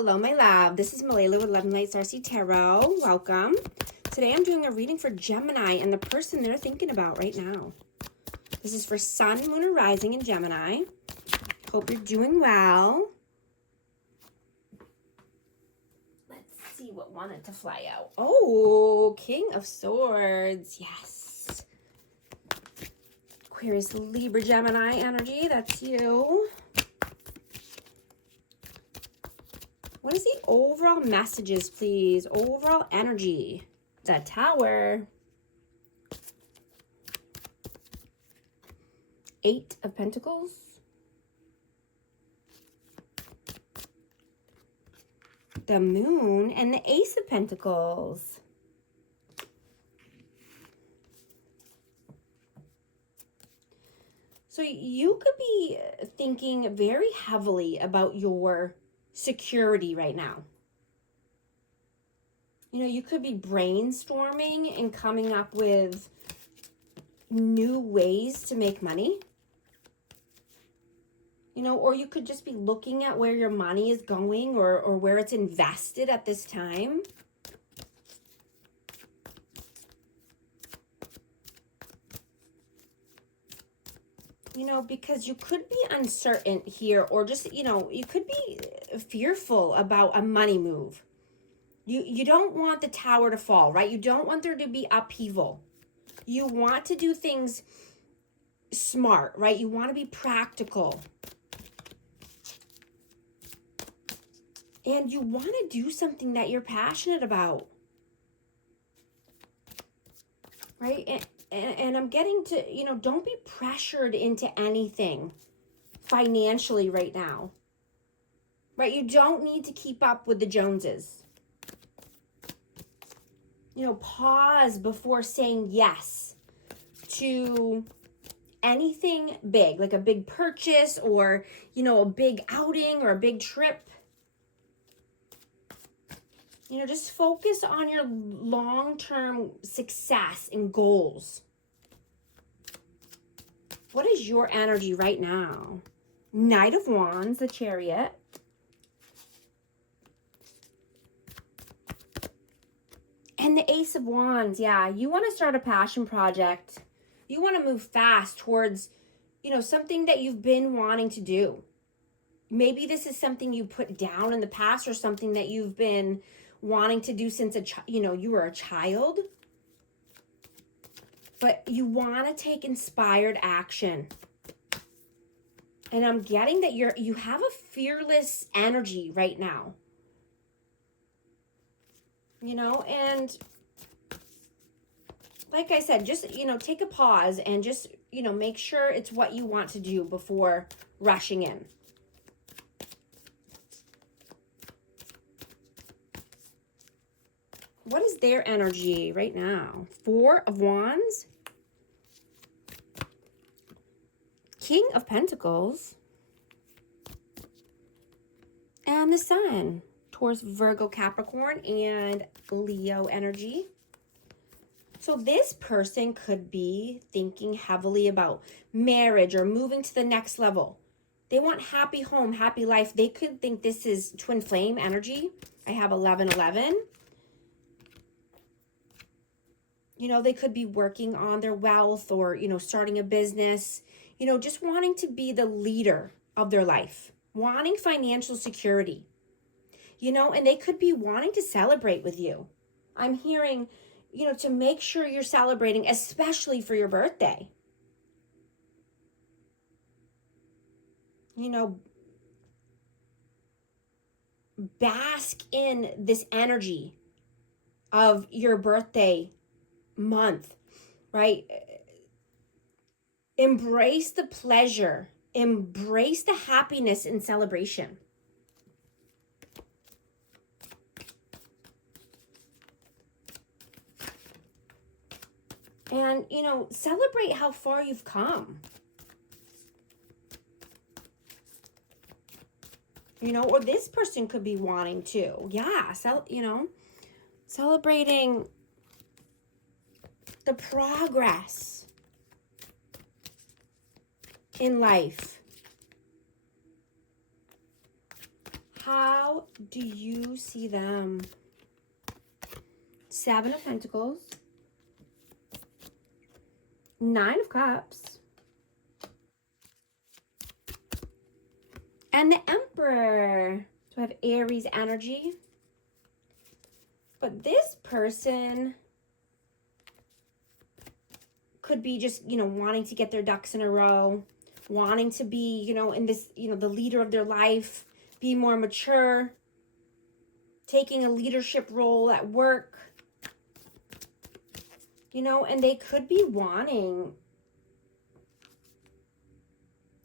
Hello, my love. This is Malayla with Love and Light Starseed Tarot. Welcome. Today I'm doing a reading for Gemini and the person they're thinking about right now. This is for Sun, Moon, or Rising in Gemini. Hope you're doing well. Let's see what wanted to fly out. Oh, King of Swords. Yes. Aquarius, Libra, Gemini energy. That's you. What is the overall messages, please? Overall energy. The Tower. 8 of Pentacles. The Moon and the Ace of Pentacles. So you could be thinking very heavily about your security right now. You know, you could be brainstorming and coming up with new ways to make money. You know, or you could just be looking at where your money is going or where it's invested at this time. You know, because you could be uncertain here, or just, you know, you could be fearful about a money move. You don't want the tower to fall, right? You don't want there to be upheaval. You want to do things smart, right? You want to be practical. And you want to do something that you're passionate about, right? And I'm getting to, you know, don't be pressured into anything financially right now, right? You don't need to keep up with the Joneses. You know, pause before saying yes to anything big, like a big purchase or, you know, a big outing or a big trip. You know, just focus on your long-term success and goals. What is your energy right now? Knight of Wands, the Chariot. And the Ace of Wands. Yeah, you want to start a passion project. You want to move fast towards, you know, something that you've been wanting to do. Maybe this is something you put down in the past or something that you've been wanting to do since you were a child, but you want to take inspired action. And I'm getting that you have a fearless energy right now, you know, and like I said, just, you know, take a pause and just, you know, make sure it's what you want to do before rushing in. What is their energy right now? 4 of Wands. King of Pentacles. And the Sun. Taurus, Virgo, Capricorn, and Leo energy. So this person could be thinking heavily about marriage or moving to the next level. They want happy home, happy life. They could think this is twin flame energy. I have 11-11. You know, they could be working on their wealth or, you know, starting a business, you know, just wanting to be the leader of their life, wanting financial security, you know, and they could be wanting to celebrate with you. I'm hearing, you know, to make sure you're celebrating, especially for your birthday. You know, bask in this energy of your birthday month, right? Embrace the pleasure, embrace the happiness and celebration. And, you know, celebrate how far you've come. You know, or this person could be wanting to. Yeah, you know, celebrating the progress in life. How do you see them? 7 of Pentacles. 9 of Cups. And the Emperor. So I have Aries energy. But this person could be just, wanting to get their ducks in a row, wanting to be, in this, the leader of their life, be more mature, taking a leadership role at work, and they could be wanting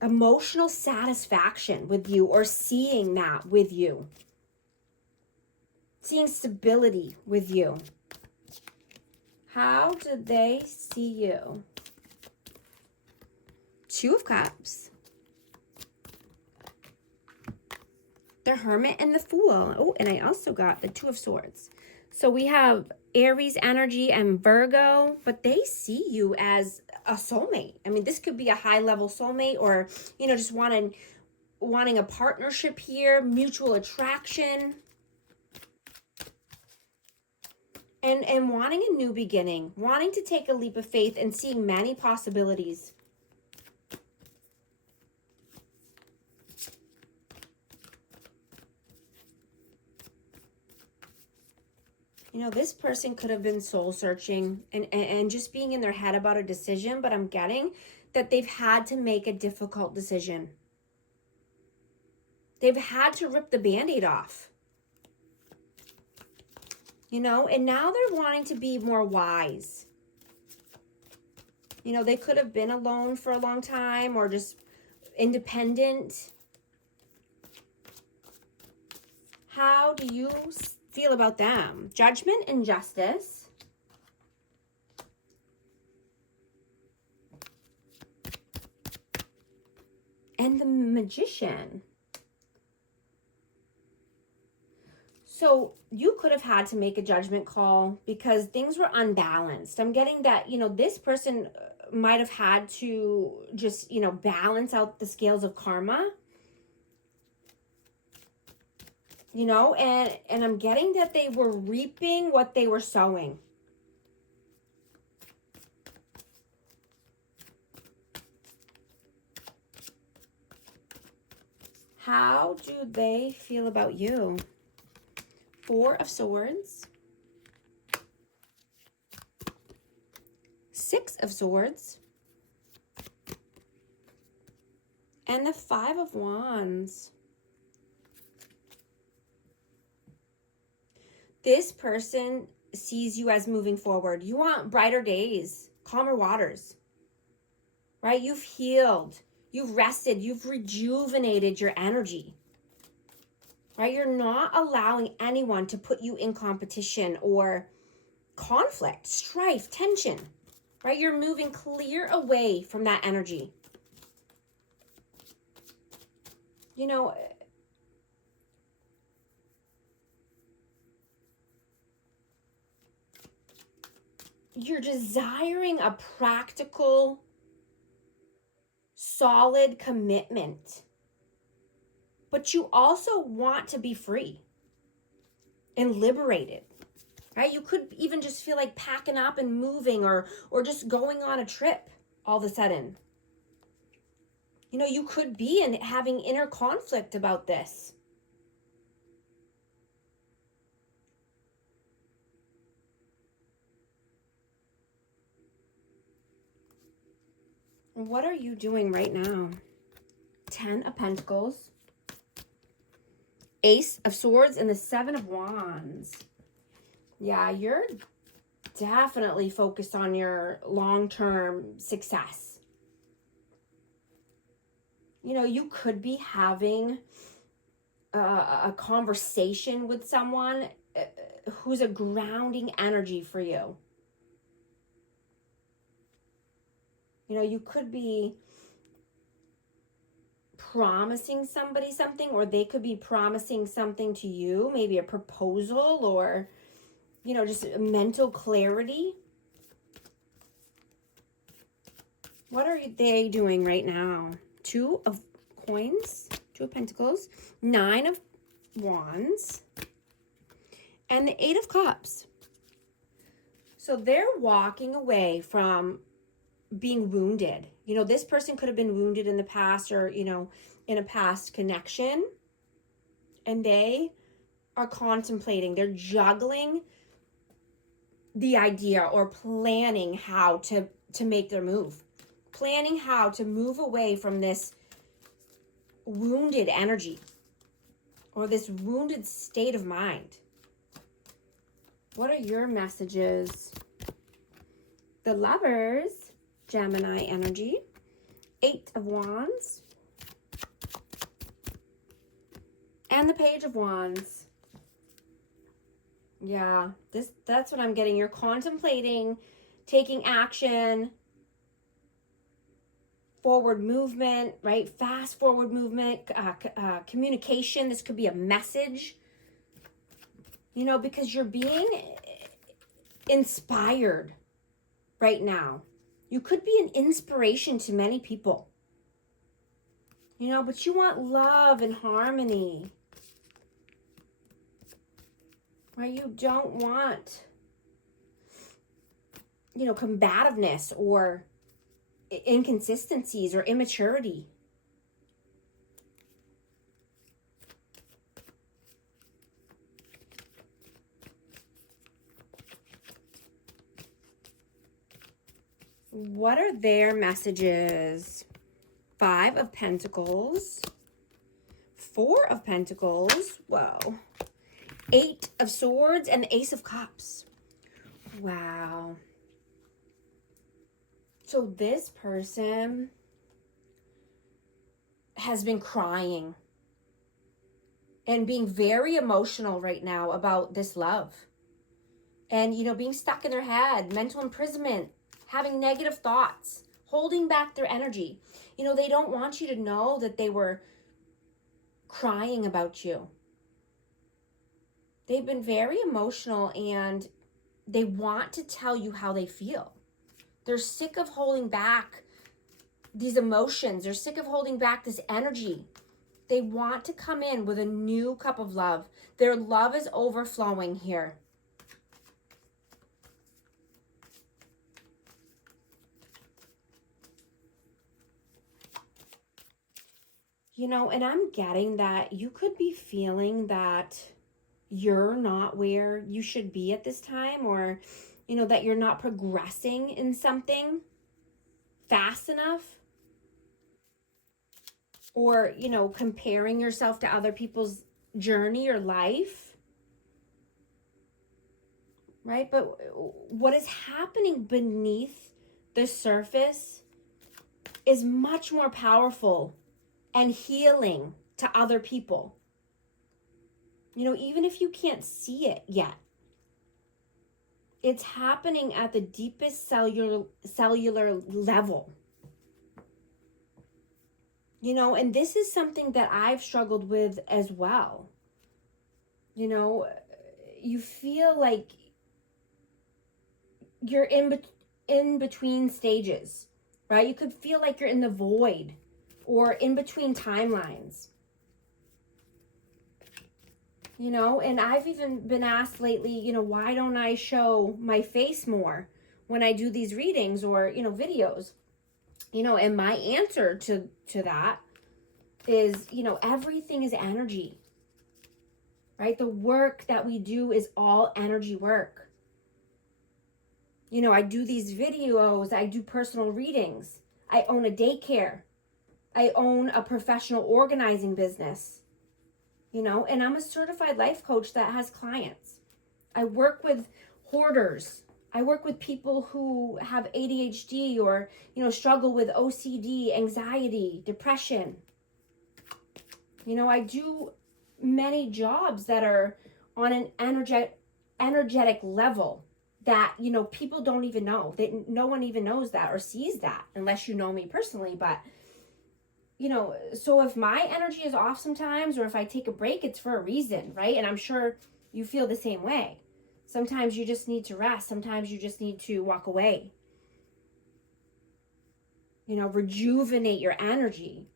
emotional satisfaction with you, or seeing that with you, seeing stability with you. How do they see you? 2 of Cups. The Hermit and the Fool. Oh, and I also got the 2 of Swords. So we have Aries energy and Virgo, but they see you as a soulmate. I mean, this could be a high-level soulmate, or, just wanting a partnership here, mutual attraction. And wanting a new beginning, wanting to take a leap of faith and seeing many possibilities. This person could have been soul searching and just being in their head about a decision, but I'm getting that they've had to make a difficult decision. They've had to rip the Band-Aid off. And now they're wanting to be more wise. They could have been alone for a long time, or just independent. How do you feel about them? Judgment and Justice. And the Magician. So you could have had to make a judgment call because things were unbalanced. I'm getting that, this person might have had to just, balance out the scales of karma. And I'm getting that they were reaping what they were sowing. How do they feel about you? 4 of Swords. 6 of Swords. And the 5 of Wands. This person sees you as moving forward. You want brighter days, calmer waters, right? You've healed, you've rested, you've rejuvenated your energy, right? You're not allowing anyone to put you in competition or conflict, strife, tension, right? You're moving clear away from that energy. You're desiring a practical, solid commitment, but you also want to be free and liberated, right? You could even just feel like packing up and moving, or just going on a trip all of a sudden. You could be having inner conflict about this. What are you doing right now? 10 of Pentacles, Ace of Swords, and the 7 of Wands. Yeah, you're definitely focused on your long-term success. You could be having a conversation with someone who's a grounding energy for you. You could be promising somebody something, or they could be promising something to you, maybe a proposal, or, just mental clarity. What are they doing right now? 2 of Coins, 2 of Pentacles, 9 of Wands, and the Eight of Cups. So they're walking away from being wounded. You know, this person could have been wounded in the past, or, you know, in a past connection. And they are contemplating, they're juggling the idea or planning how to make their move. Planning how to move away from this wounded energy or this wounded state of mind. What are your messages? The Lovers, Gemini energy, Eight of Wands, and the Page of Wands. Yeah, that's what I'm getting. You're contemplating taking action, forward movement, right? Fast forward movement, communication. This could be a message, you know, because you're being inspired right now. You could be an inspiration to many people, you know, but you want love and harmony, right? You don't want, you know, combativeness or inconsistencies or immaturity. What are their messages? Five of Pentacles, Four of Pentacles, whoa, Eight of Swords, and the Ace of Cups. Wow. So this person has been crying and being very emotional right now about this love. And, you know, being stuck in their head, mental imprisonment, having negative thoughts, holding back their energy. You know, they don't want you to know that they were crying about you. They've been very emotional and they want to tell you how they feel. They're sick of holding back these emotions. They're sick of holding back this energy. They want to come in with a new cup of love. Their love is overflowing here. You know, and I'm getting that you could be feeling that you're not where you should be at this time, or, you know, that you're not progressing in something fast enough, or, you know, comparing yourself to other people's journey or life, right? But what is happening beneath the surface is much more powerful and healing to other people. You know, even if you can't see it yet, it's happening at the deepest cellular level. You know, and this is something that I've struggled with as well. You know, you feel like you're in between stages, right? You could feel like you're in the void or in between timelines. You know, and I've even been asked lately, you know, why don't I show my face more when I do these readings or, you know, videos? You know, and my answer to that is, you know, everything is energy, right? The work that we do is all energy work. You know, I do these videos, I do personal readings, I own a daycare, I own a professional organizing business, you know, and I'm a certified life coach that has clients. I work with hoarders. I work with people who have ADHD or, you know, struggle with OCD, anxiety, depression. You know, I do many jobs that are on an energetic level that, you know, people don't even know. No one even knows that or sees that unless you know me personally. But, you know, so if my energy is off sometimes, or if I take a break, it's for a reason, right? And I'm sure you feel the same way. Sometimes you just need to rest. Sometimes you just need to walk away. You know, rejuvenate your energy.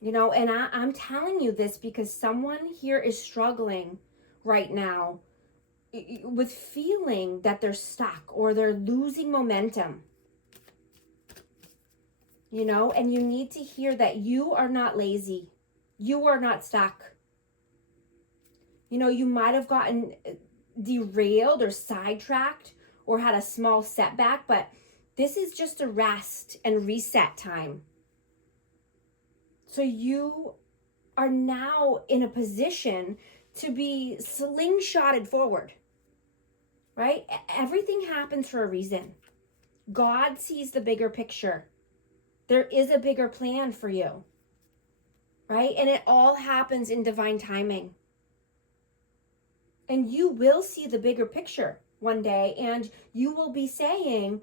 You know, and I'm telling you this because someone here is struggling right now with feeling that they're stuck or they're losing momentum. You know, and you need to hear that you are not lazy. You are not stuck. You know, you might have gotten derailed or sidetracked or had a small setback, but this is just a rest and reset time. So you are now in a position to be slingshotted forward, right? Everything happens for a reason. God sees the bigger picture. There is a bigger plan for you, right? And it all happens in divine timing. And you will see the bigger picture one day, and you will be saying,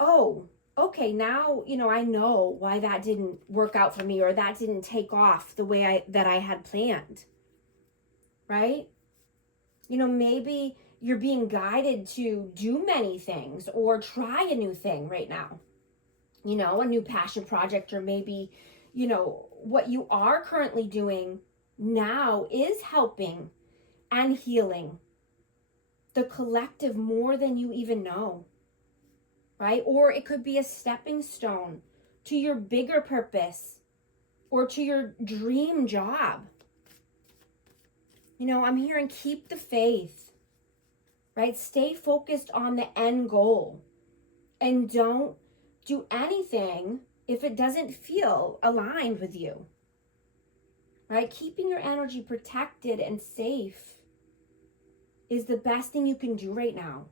oh, okay, now, you know, I know why that didn't work out for me, or that didn't take off the way that I had planned, right? You know, maybe you're being guided to do many things or try a new thing right now. You know, a new passion project, or maybe, you know, what you are currently doing now is helping and healing the collective more than you even know, right? Or it could be a stepping stone to your bigger purpose or to your dream job. You know, I'm hearing keep the faith, right? Stay focused on the end goal and don't do anything if it doesn't feel aligned with you, right? Keeping your energy protected and safe is the best thing you can do right now,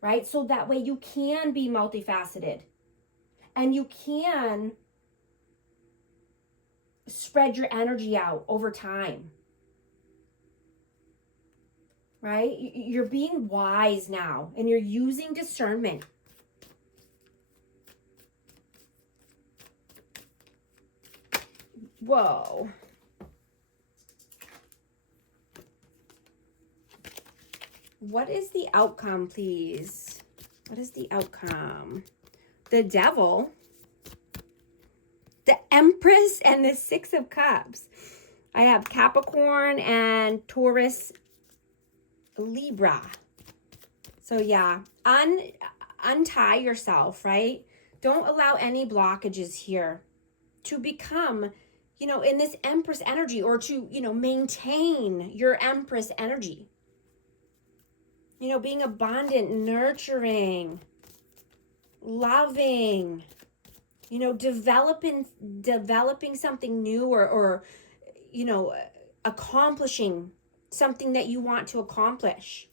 right? So that way you can be multifaceted and you can spread your energy out over time, right? You're being wise now and you're using discernment. Whoa. What is the outcome, please? What is the outcome? The Devil, the Empress, and the Six of Cups. I have Capricorn and Taurus, Libra. So yeah, untie yourself, right? Don't allow any blockages here to become, you know, in this Empress energy, or to, you know, maintain your Empress energy. You know, being abundant, nurturing, loving, you know, developing something new, or you know, accomplishing something that you want to accomplish,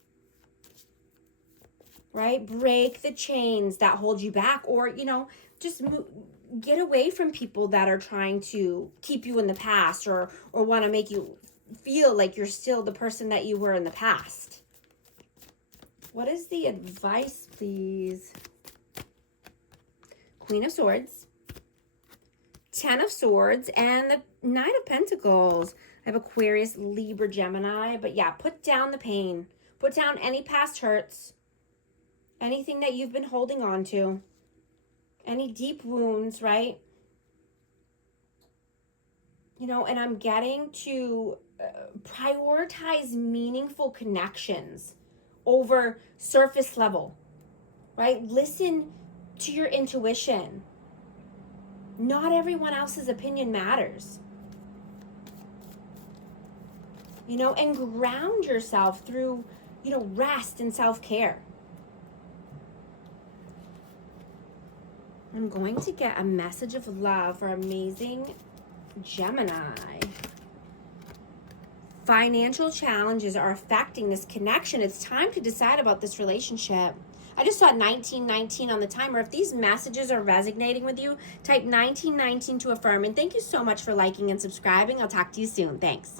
right? Break the chains that hold you back, or, you know, just get away from people that are trying to keep you in the past, or want to make you feel like you're still the person that you were in the past. What is the advice, please? Queen of Swords, Ten of Swords, and the Knight of Pentacles. I have Aquarius, Libra, Gemini. But yeah, put down the pain. Put down any past hurts. Anything that you've been holding on to. Any deep wounds, right? You know, and I'm getting to prioritize meaningful connections over surface level, right? Listen to your intuition. Not everyone else's opinion matters. You know, and ground yourself through, you know, rest and self-care. I'm going to get a message of love for amazing Gemini. Financial challenges are affecting this connection. It's time to decide about this relationship. I just saw 1919 on the timer. If these messages are resonating with you, type 1919 to affirm. And thank you so much for liking and subscribing. I'll talk to you soon. Thanks.